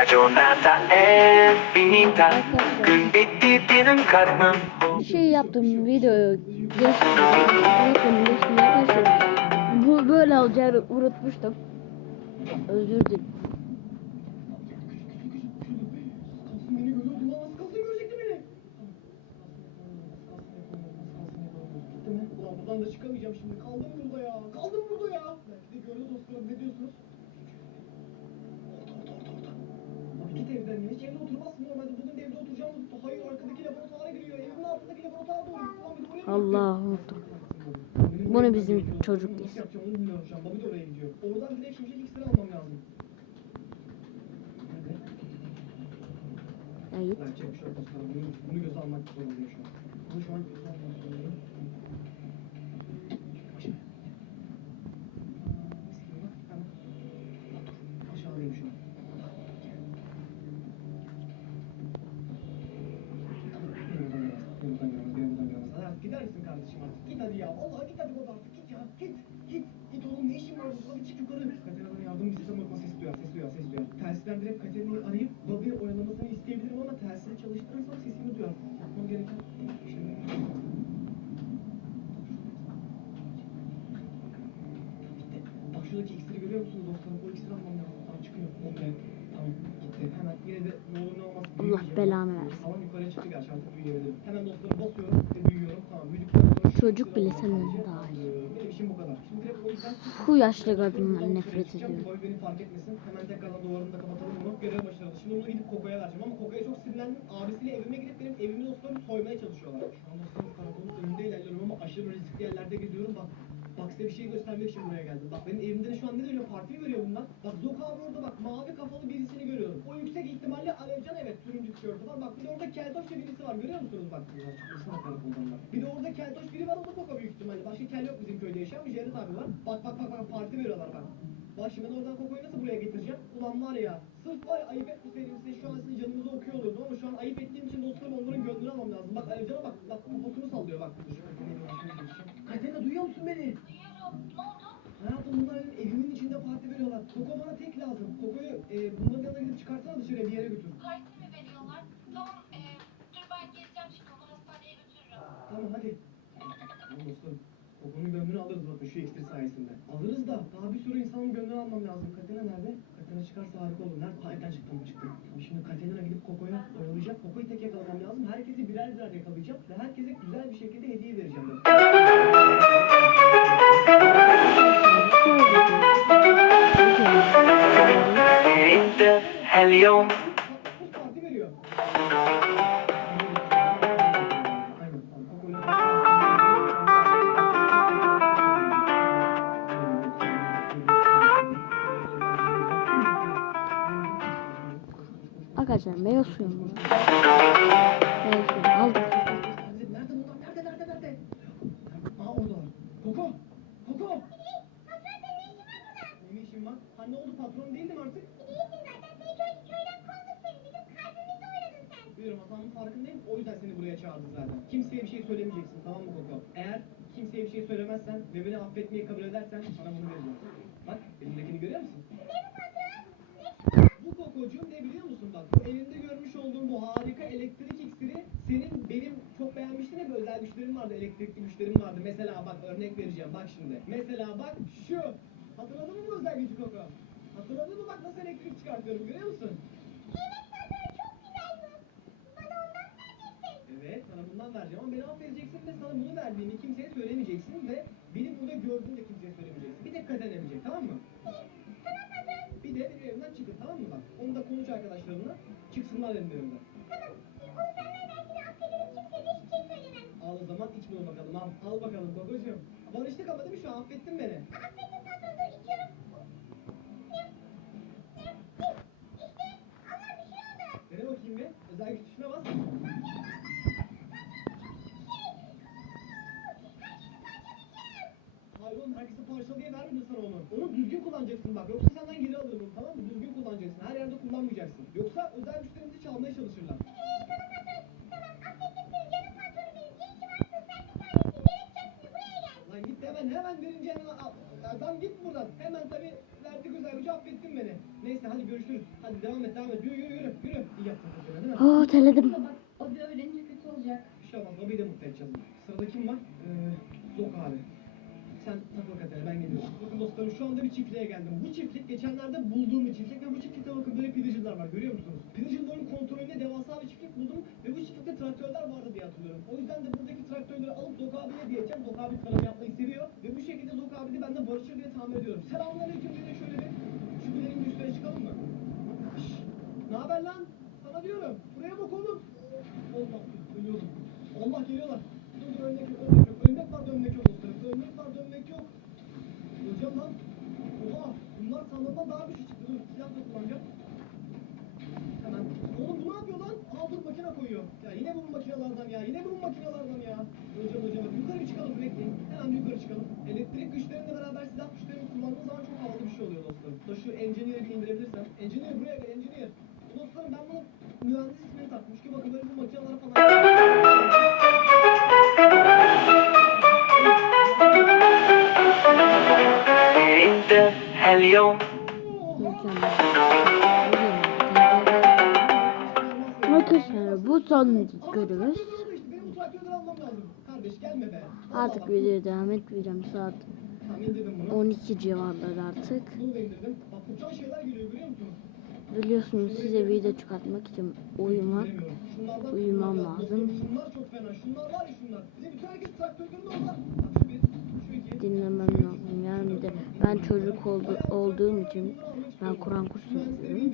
sta giornata è finita Quindi tienen calma Bir şey yaptım arkadaşlar. Bu böyle olacağını unutmuştum. Özür dilerim. Buradan da çıkamayacağım şimdi. Kaldım burada ya. Kaldım burada ya. Belki de görüyor dostlarım. Ne diyorsunuz? Orada orada orada orada. Abi git evden ya. Hiç evde oturmazsın normalde. Bugün de evde oturacağım. Hayır arkadaki laboratuvara giriyor. Evimin altındaki laboratuvara doğru. Ulan bir oraya Allah gidiyor? unuttum. Benim Bu ne oraya bizim çocuk Nasıl biz? yapacağım onu bilmiyorum şu an. Bobby de oraya gidiyor. Oradan direkt şimşek iksiri almam lazım. Ya git. Bunu, bunu göze almak zorundayım şu an. Bunu şu an göze almak zorundayım. Aşağı. Bismillah. Hemen. Otur. Aşağıdayım şu an. Beni buradan görmez. Beni buradan görmez. Beni buradan görmez. Hadi artık gider misin kardeşim artık? Git hadi ya. Vallahi git hadi baba artık. Git ya. Git. Git. Git oğlum ne işin var burada? Bir çık yukarı. Katerina'dan yardım istesem bakma ses duyar. Ses duyar. Ses Telsizden direkt Katerina'yı arayıp Bobby oyalamasını isteyebilirim ama telsizi çalıştırırsam sesimi duyar. Yapmam gereken şey. Bitti. Bak şuradaki iksiri görüyor musunuz dostlarım? O iksiri almam lazım. Tamam çıkıyor. Okey. Tamam gitti. Hemen yine de ne olur ne olmaz. Allah belamı versin. Tamam yukarıya çıktı gerçi artık büyüyebilirim. Hemen dostlarım basıyorum ve büyüyorum. Tamam büyüdükten sonra Çocuk bile almam senden sadece. daha iyi. Ee, Benim işim bu kadar. Şimdi direkt o yüzden Bu yaşlı kadından nefret ediyorum. Beni fark etmesin. Hemen tekrardan duvarını da kapatalım bunu. Görev başarılı. Şimdi bunu gidip Koko'ya vereceğim ama Koko'ya çok sinirlendim. Abisiyle evime gidip benim evimi dostlarım soymaya çalışıyorlar. Şu an dostlarım karakolun önünde ilerliyorum ama aşırı riskli yerlerde geziyorum. Bak Bak size bir şey göstermek için buraya geldim. Bak benim evimde de şu an ne dönüyor? Parti mi veriyor bunlar? Bak Zoka abi orada bak mavi kafalı birisini görüyorum. O yüksek ihtimalle Alevcan evet turuncu tişörtü var. Bak bir de orada keltoşça birisi var görüyor musunuz bak? Bir de orada keltoş biri var o da Koka büyük ihtimalle. Başka kel yok bizim köyde yaşayan bir Jared abi var. Bak bak bak bak parti veriyorlar bak. Bak şimdi ben oradan Koko'yu nasıl buraya getireceğim? Ulan var ya sırf var ya ayıp etmeseydim size şu an sizin canınızı okuyor olurdum ama şu an ayıp ettiğim için dostlarım onların gönlünü almam lazım. Bak Alevcan'a bak bak poposunu sallıyor bak. Katerina duyuyor musun beni? Hayatım bunlar benim evimin içinde parti veriyorlar. Koko bana tek lazım. Koko'yu e, bunların yanına gidip çıkarsana dışarıya bir yere götür. Parti mi veriyorlar? Tamam, Koko'nun gönlünü alırız bakın şu iksir sayesinde. Alırız da daha bir sürü insanın gönlünü almam lazım. Katerina nerede? Katerina çıkarsa harika olur. Nerede? Ha evden çıktı mı çıktı. Tamam şimdi Katerina gidip Koko'ya oyalayacak. Koko'yu tek yakalamam lazım. Herkesi birer birer yakalayacağım. Ve herkese güzel bir şekilde hediye vereceğim. Niente bu. Meyve suyu aldım. Nerede bunlar? Nerede? Nerede? Nerede? Aa oradalar. Koko! Koko! Benim işim var. Ha ne oldu? Patron değildim artık. Biliyorum hatamın farkındayım. O yüzden seni buraya çağırdım zaten. Kimseye bir şey söylemeyeceksin tamam mı Koko? Eğer kimseye bir şey söylemezsen ve beni affetmeyi kabul edersen sana bunu vereceğim. Bak elimdekini görüyor musun? Bu kokocuğum ne biliyor musun bak? Bu elinde görmüş olduğum bu harika elektrik iksiri senin benim çok beğenmiştin güçlerim vardı, elektrikli güçlerim vardı. Mesela bak örnek vereceğim bak şimdi. Mesela bak şu. Hatırladın mı bu özel gücü Koko? Hatırladın mı bak nasıl elektrik çıkartıyorum görüyor musun? Evet, sana bundan vereceğim ama beni affedeceksin ve sana bunu verdiğimi kimseye söylemeyeceksin ve beni burada gördüğünü de kimseye söylemeyeceksin. Bir tek kaden emecek, tamam mı? Bir de benim evimden çıkın, tamam mı bak? Onu da konuş arkadaşlarına, çıksınlar benim evimden. Al. Al bakalım babacığım. Barıştık ama değil mi şu an? Affettin beni. Dene bakayım bir. Özel güç tuşuna bas. Hayır oğlum herkese parçalıya vermedim sana onu. Onu düzgün kullanacaksın bak. Yoksa senden geri alırım onu tamam mı? Düzgün kullanacaksın. Her yerde kullanmayacaksın. Yoksa özel güçlerimizi çalmaya çalışırlar. Lan git hemen hemen verince hemen al. Ya tamam git buradan. Hemen tabii verdik teknik özel gücü affettin beni. Neyse hadi görüşürüz. Hadi devam et devam et. Yürü yürü yürü. Yürü. İyi yaptın Katerina değil mi? Oh terledim. Bak o bir öğrenince kötü olacak. Bir şey olmaz. Babayı da mutlu edeceğiz. Sırada kim var? Ee, Zok abi. Sen takıl Katerina ben geliyorum. Bakın dostlarım şu anda bir çiftliğe geldim. Bu çiftlik geçenlerde bulduğum bir çiftlik ve bu çiftlikte bakın böyle pillager'lar var görüyor musunuz? Pillager'ların kontrolünde devasa bir çiftlik buldum ve bu çiftlikte traktörler vardı diye hatırlıyorum. O yüzden de buradaki traktörleri alıp Zok abiye diyeceğim. Zok abi tarım yapmayı seviyor ve bu şekilde Zok abi de benden barışır diye tahmin ediyorum. Selamünaleyküm diye şöyle bir şu bileğin bir üstüne çıkalım mı? Şşş, Ne haber lan? Sana diyorum. Buraya bak oğlum. Allah ölüyorum. Allah geliyorlar. Dur dur ölmek yok ölmek yok. Ölmek var dönmek yok dostlarım. Ölmek var dönmek yok. Öleceğim lan. Oha bunlar sandığımdan daha bir şey çıktı. Dur silah da kullanacağım. Hemen. Oğlum bu ne yapıyor lan? Aa dur makine koyuyor. Ya yine bu makinelerden ya. Yine bu makinelerden ya. Öleceğim öleceğim. Yukarı bir çıkalım bekleyin. Hemen bir yukarı çıkalım. Elektrik güçleriyle beraber silah güçlerini kullandığım zaman çok havalı bir şey oluyor dostlarım. Da şu engineer'i bir indirebilirsem. Engineer buraya gel engineer. Dostlarım ben bunu mühendis ismini takmış ki bakın böyle bu makineler falan. Helyum Arkadaşlar bu son görümüz. Artık videoya devam etmeyeceğim. Saat bak. Tamam indirdim bunu. 12 civarları artık. Biliyorsunuz size video çıkartmak için uyumak. Uyumam lazım. Dinlemem lazım. Yani bir de ben çocuk oldu, olduğum için ben Kur'an kursu yapıyorum.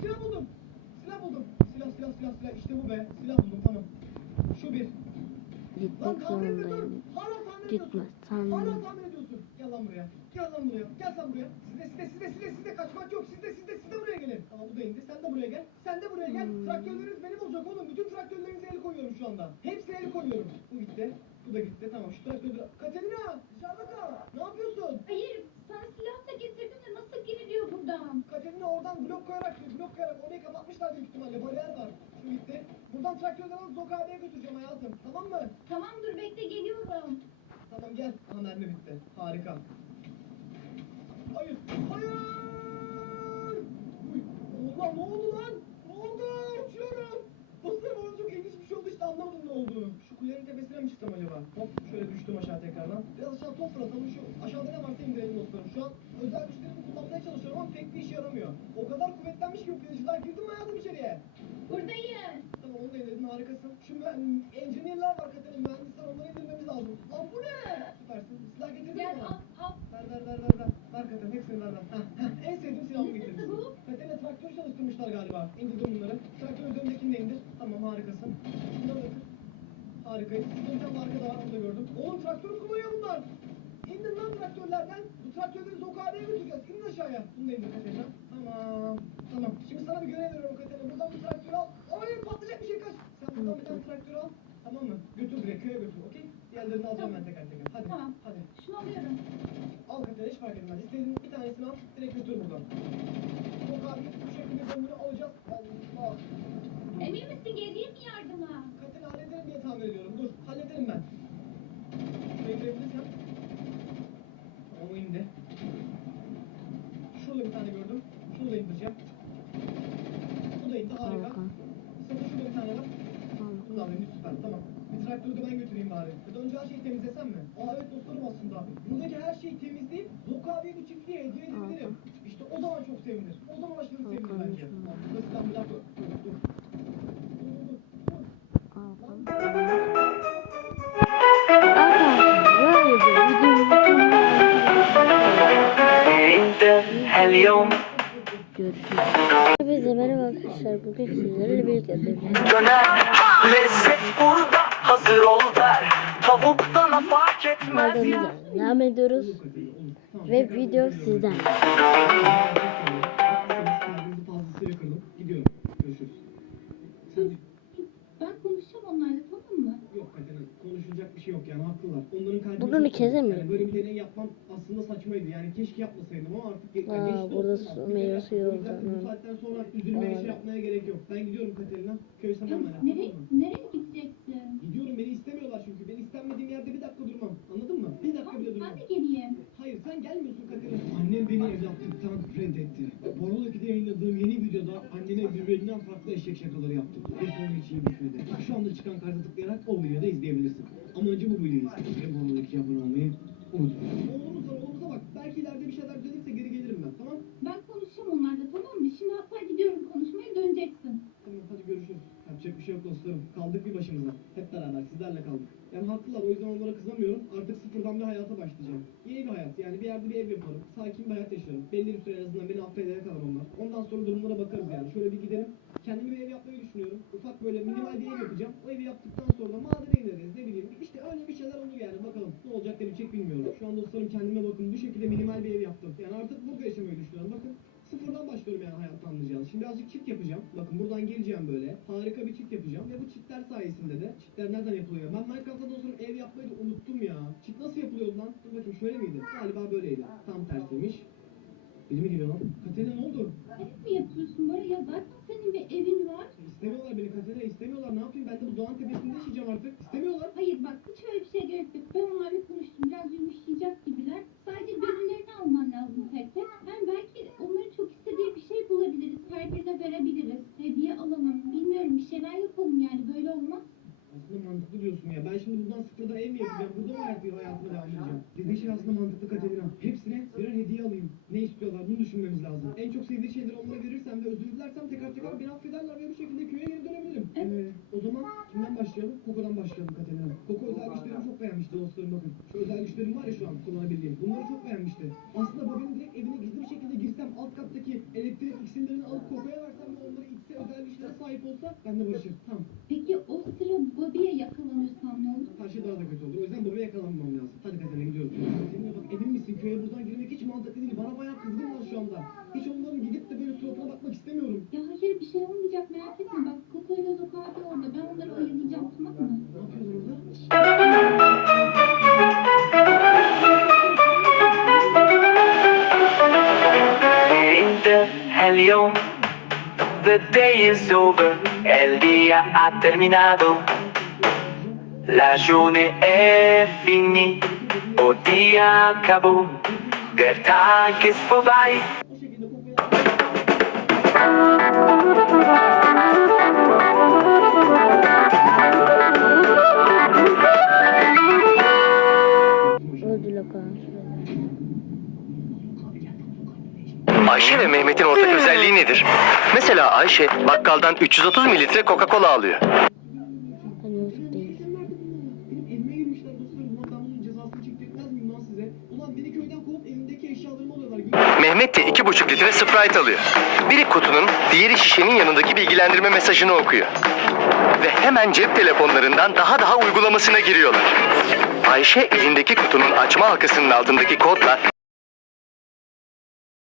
Silah buldum. Silah buldum. Silah silah silah silah. İşte bu be. Silah buldum tamam. Şu bir. Gitmek zorundayım. Tamir ediyorsun. Gel lan buraya. Gel lan buraya. Gel sen buraya. Sizde sizde sizde sizde sizde kaçmak yok. Sizde sizde sizde buraya gelin. Tamam bu da indi. Sen de buraya gel. Sen de buraya gel. Hmm. Traktörleriniz benim olacak oğlum. Bütün traktörlerinize el koyuyorum şu anda. Hepsine el koyuyorum. Bu gitti. Bu da gitti. Tamam şu traktörü. Katerina dışarıda kal. Ne yapıyorsun? Hayır sana silah da getirdim de nasıl giriliyor buradan? Katerina oradan blok koyarak blok koyarak orayı kapatmışlar büyük ihtimalle. Bariyer var. Şu gitti. Buradan traktörden alıp Zoka'ya götüreceğim hayatım. Tamam mı? Tamam dur bekle geliyorum. Tamam gel. Aha mermi bitti. Harika. Hayır. Hayır. Allah ne oldu lan? Ne oldu? Uçuyorum. Dostlarım orada çok ilginç bir şey oldu işte anlamadım ne olduğunu. Şu kulenin tepesine mi çıksam acaba? Hop şöyle düştüm aşağı tekrardan. Biraz aşağı top fırlatalım şu aşağıda ne varsa indirelim dostlarım. Şu an özel güçlerimi kullanmaya çalışıyorum ama pek bir işe yaramıyor. O kadar kuvvetlenmiş ki o kılıçlar girdim mi hayatım içeriye? Buradayım. Tamam onu da indirdin harikasın. Şu mühen- engineer'lar var Katerina mühendisler onları indirmemiz lazım. Lan bu ne? Süpersin. Silah getirdin Gel mi? al al. Ver ver ver ver ver. Ver Katerina hepsini ver ver. Heh, heh. En sevdiğim silahımı Ne getirmişsin. sesi bu? Katerina traktör çalıştırmışlar galiba. İndirdim bunları. Traktör üzerindekini de indir. Tamam harikasın. Şunları da kır. Bir tane arkada var onu da gördüm. Oğlum traktör kullanıyor bunlar. İndir lan traktörlerden. Bu traktörleri Zokabe'ye götüreceğiz. İnin aşağıya. Bunu da indir Katerina. Tamam. Tamam. Şimdi sana bir görev veriyorum Katerina. Buradan bir traktör al. Hayır patlayacak bir şey kaç. Sen buradan bir tane traktör al. Tamam mı? Götür direkt köye götür. Okey? Diğerlerini alacağım ben teker teker. Hadi. Tamam. Hadi. Şunu alıyorum. Al Katerina hiç fark etmez. İstediğin bir tanesini al. Direkt götür buradan. Yok abi bu şekilde ben bunu alacağız. Allah. Emin misin geleyim mi yardıma? Bugün sizlerle birlikte bir döner Lezzet burada hazır ol der Tavuktan fark etmez ya devam ediyoruz. Ve video sizden. Kırdım. kesemiyor. Yani böyle bir deney yapmam aslında saçmaydı. Yani keşke yapmasaydım ama artık Aa, geçti burada su- meyve suyu oldu. Bu saatten sonra üzülmeye şey yapmaya gerek yok. Ben gidiyorum Katerina. Köy samanlara. nereye, nereye gideceksin? Gidiyorum beni istemiyorlar çünkü. Ben istenmediğim yerde bir dakika durmam. Anladın mı? Bir dakika bile ben durmam. de geleyim. Hayır sen gelmiyorsun Katerina. Anne beni evlatlıktan reddetti. Borol 2'de yayınladığım yeni videoda annene birbirinden farklı eşek şakaları yaptım. Ve sonra hiç iyi bitmedi. Şu anda çıkan kartı tıklayarak o videoda izleyebilirsin. Ama önce bu videoyu izle. Ve Borol 2'ye abone olmayı unutma. Oğlumuz var oğlumuza bak. Belki ileride bir şeyler düzelirse geri gelirim ben tamam? Ben konuşacağım onlarla tamam mı? Şimdi hatta gidiyorum konuşmaya döneceksin. Tamam hadi görüşürüz. Yapacak bir şey yok dostlarım. Kaldık bir başımıza. Hep beraber sizlerle kaldık. Yani haklılar o yüzden onlara kızamıyorum. Artık sıfırdan bir hayata başlayacağım. Yeni bir hayat yani bir yerde bir ev yaparım. Sakin bir hayat yaşarım. Belli bir süre en azından beni affedene kadar onlar. Ondan sonra durumlara bakarız yani. Şöyle bir gidelim. Kendime bir ev yapmayı düşünüyorum. Ufak böyle minimal bir ev yapacağım. O evi yaptıktan sonra madene ineriz ne bileyim. İşte öyle bir şeyler olur yani bakalım. Ne olacak ne bitecek bilmiyorum. Şu an dostlarım kendime bakın bu şekilde minimal bir ev yaptım. Yani artık burada yaşamayı düşünüyorum. Bakın Sıfırdan başlıyorum yani hayatı anlayacağınız. Şimdi birazcık çit yapacağım. Bakın buradan geleceğim böyle. Harika bir çit yapacağım. Ve bu çitler sayesinde de çitler nereden yapılıyor? Ben Minecraft'tan sonra ev yapmayı da unuttum ya. Çit nasıl yapılıyor lan? Dur bakayım şöyle miydi? Galiba böyleydi. Tam tersiymiş. Mi geliyor lan? Katerina ne oldu? Hep mi yapıyorsun böyle ya zaten senin bir evin var. İstemiyorlar beni Katerina istemiyorlar. Ne yapayım? Ben de bu dağın tepesinde yaşayacağım artık. İstemiyorlar. Hayır bak hiç öyle bir şeye gerek yok. Ben onlarla konuştum. Biraz yumuşayacak gibiler. Sadece gönüllerini alman lazım tek tek. Yani belki onların çok istediği bir şey bulabiliriz. Her birine verebiliriz. Hediye alalım. Bilmiyorum bir şeyler yapalım yani. Böyle olmaz. Aslında mantıklı diyorsun ya. Ben şimdi buradan sıfırdan ev mi yapacağım? Burada mı hayat hayatıma devam edeceğim? Dediğin şey aslında mantıklı Katerina. Hepsine birer hediye alayım. Ne istiyorlar bunu düşünmemiz lazım. En çok sevdiği şeyleri onlara verirsem ve özür dilersem tekrar tekrar beni affederler ve bu şekilde köye geri dönebilirim. Evet. Ee, o zaman başlayalım? Koko'dan başlayalım Katerina. Koko özel güçlerimi çok beğenmişti dostlarım bakın. terminato, la giornata è finita, odia capo, gerta che sfovai. Ayşe ve Mehmet'in ortak özelliği nedir? Mesela Ayşe bakkaldan 330 mililitre Coca-Cola alıyor. Mehmet de 2,5 litre Sprite alıyor. Biri kutunun, diğeri şişenin yanındaki bilgilendirme mesajını okuyor. Ve hemen cep telefonlarından daha daha uygulamasına giriyorlar. Ayşe elindeki kutunun açma halkasının altındaki kodla